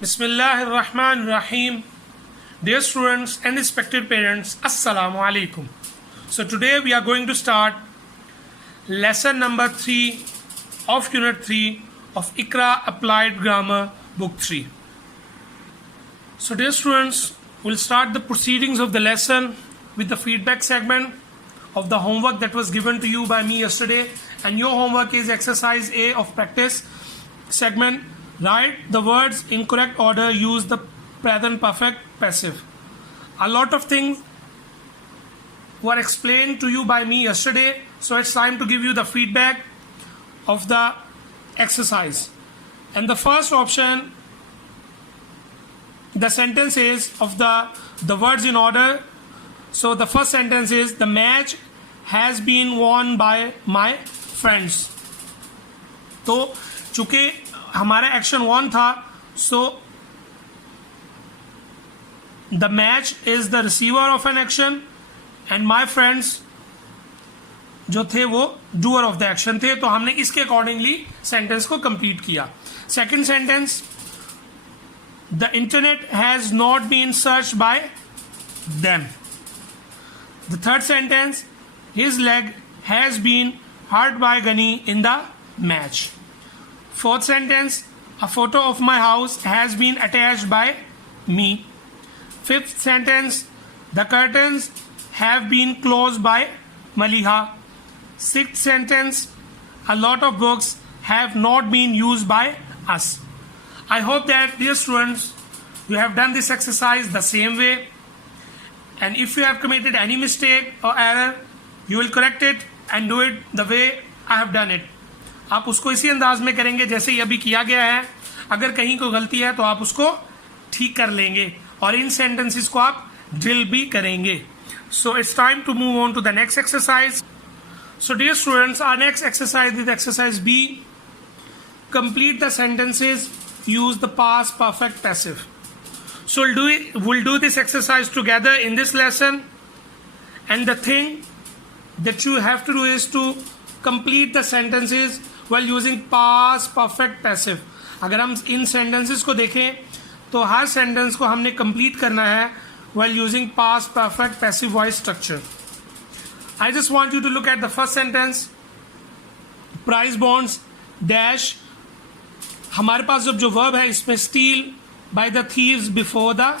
Bismillahirrahmanirrahim. Dear students and respected parents, Assalamu alaikum. So today we are going to start lesson number 3 of unit 3 of Iqra Applied Grammar book 3. So dear students, we'll start the proceedings of the lesson with the feedback segment of the homework that was given to you by me yesterday, and your homework is exercise A of practice segment. Write the words in correct order, use the present perfect passive. A lot of things were explained to you by me yesterday, so it's time to give you the feedback of the exercise. And the first option, the sentence is of the words in order. So the first sentence is, the match has been won by my friends. तो चूंकि हमारा action one था, so the match is the receiver of an action and my friends जो थे वो doer of the action थे. तो हमने इसके अकॉर्डिंगली सेंटेंस को कंप्लीट किया. Second sentence, the internet has not been search by them. The third sentence, his leg has been hurt by Ghani in the match. Fourth sentence, a photo of my house has been attached by me. Fifth sentence, the curtains have been closed by Maliha. Sixth sentence, a lot of books have not been used by us. I hope that, dear students, you have done this exercise the same way. And if you have committed any mistake or error, you will correct it and do it the way I have done it. आप उसको इसी अंदाज में करेंगे जैसे ये अभी किया गया है. अगर कहीं कोई गलती है तो आप उसको ठीक कर लेंगे और इन सेंटेंसेस को आप ड्रिल भी करेंगे. So it's time to move on to the next exercise. So dear students, our next exercise is exercise B. Complete the sentences, use the past perfect passive. So we'll do this exercise together in this lesson, and the thing that you have to do is to complete the sentences while using past perfect passive. अगर हम इन sentences को देखें तो हर sentence को हमने complete करना है while using past perfect passive voice structure. I just want you to look at the first sentence. Price bonds dash. हमारे पास जब जो verb है इसमें steal by the thieves before the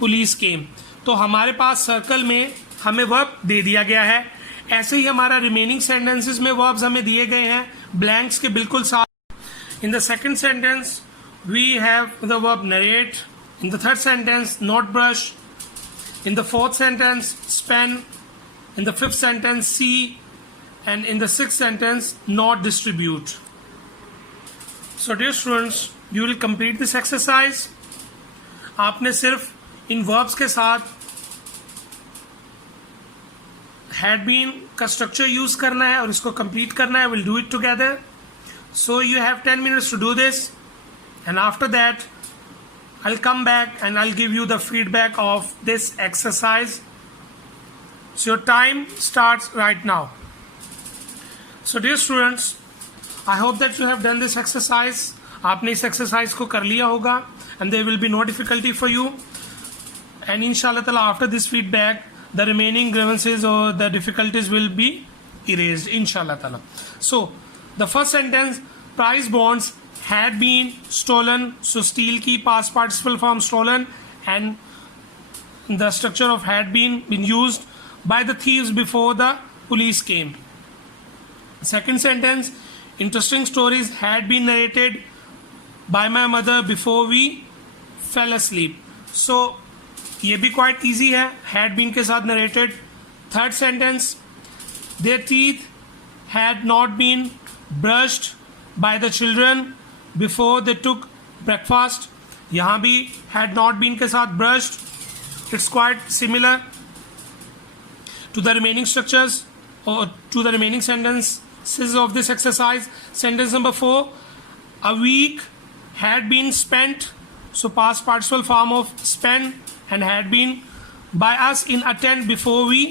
police came. तो हमारे पास circle में हमें verb दे दिया गया है. ऐसे ही हमारा रिमेनिंग सेंटेंसेस में वर्ब्स हमें दिए गए हैं ब्लैंक्स के बिल्कुल साथ. In the second sentence we have the verb narrate. In the third sentence not brush. In the fourth sentence spend. In the fifth sentence see. And in the sixth sentence not distribute. So dear students, you will complete this exercise. आपने सिर्फ इन verbs के साथ had been का structure use करना है और इसको कंप्लीट करना है. Will do it together. So you have 10 minutes to do this, and after that I will come back and I will give you the feedback of this exercise. So your time starts right now. So dear students, I hope that you have done this exercise. आपने इस exercise को कर लिया होगा and there will be no difficulty for you. And इंशाल्लाह ताला after this feedback the remaining grievances or the difficulties will be erased, inshallah ta'ala. So the first sentence, price bonds had been stolen. So steal की past participle form stolen, and the structure of had been used by the thieves before the police came. Second sentence, interesting stories had been narrated by my mother before we fell asleep. So ये भी quite easy है, had been के साथ narrated. Third sentence, their teeth had not been brushed by the children before they took breakfast. यहाँ भी had not been के साथ brushed. It's quite similar to the remaining structures और to the remaining sentences of this exercise. Sentence number 4, a week had been spent. So past participle form of spent and had been by us in a tent before we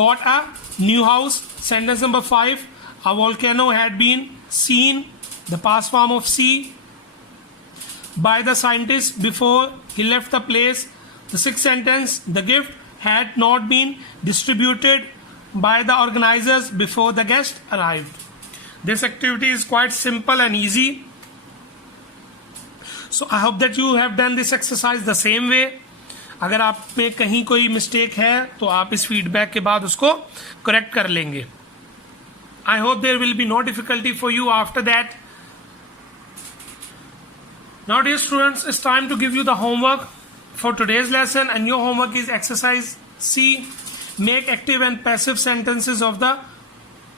got a new house. Sentence number 5, a volcano had been seen. The past form of see. by the scientist before he left the place. The sixth sentence, the gift had not been distributed by the organizers before the guest arrived. This activity is quite simple and easy. So I hope that you have done this exercise the same way. अगर आप में कहीं कोई मिस्टेक है तो आप इस फीडबैक के बाद उसको करेक्ट कर लेंगे. I hope there will be no difficulty for you after that. Now dear students, it's time to give you the homework for today's lesson, and your homework is exercise C. Make active and passive sentences of the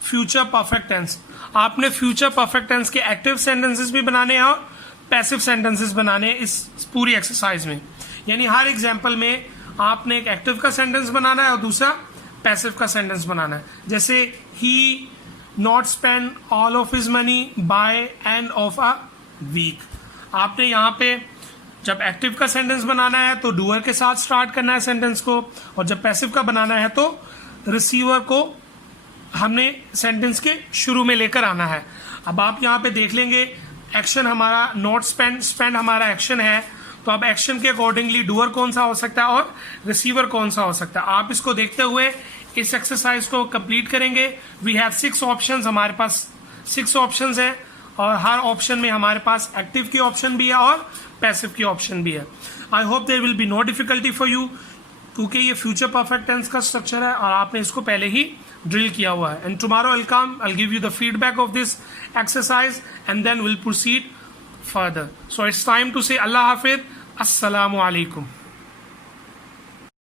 future perfect tense. आपने future perfect tense के active sentences भी बनाने हैं और passive sentences बनाने हैं इस पूरी exercise में. यानी हर एग्जाम्पल में आपने एक एक्टिव का सेंटेंस बनाना है और दूसरा पैसिव का सेंटेंस बनाना है. जैसे he not spend all of his money by end of a week. आपने यहाँ पे जब एक्टिव का सेंटेंस बनाना है तो डूअर के साथ स्टार्ट करना है सेंटेंस को, और जब पैसिव का बनाना है तो रिसीवर को हमने सेंटेंस के शुरू में लेकर आना है. अब आप यहाँ पे देख लेंगे एक्शन हमारा नॉट स्पेंड, स्पेंड हमारा एक्शन है, तो अब एक्शन के अकॉर्डिंगली डूअर कौन सा हो सकता है और रिसीवर कौन सा हो सकता है. आप इसको देखते हुए इस एक्सरसाइज को कंप्लीट करेंगे. वी हैव 6 ऑप्शंस, हमारे पास 6 ऑप्शंस हैं और हर ऑप्शन में हमारे पास एक्टिव की ऑप्शन भी है और पैसिव की ऑप्शन भी है. I hope there will be no difficulty for you, क्योंकि ये फ्यूचर परफेक्ट टेंस का स्ट्रक्चर है और आपने इसको पहले ही ड्रिल किया हुआ है. And tomorrow will come, I will give you the feedback of this exercise and then we'll proceed further. So it's time to say Allah Hafiz. Assalamu alaikum.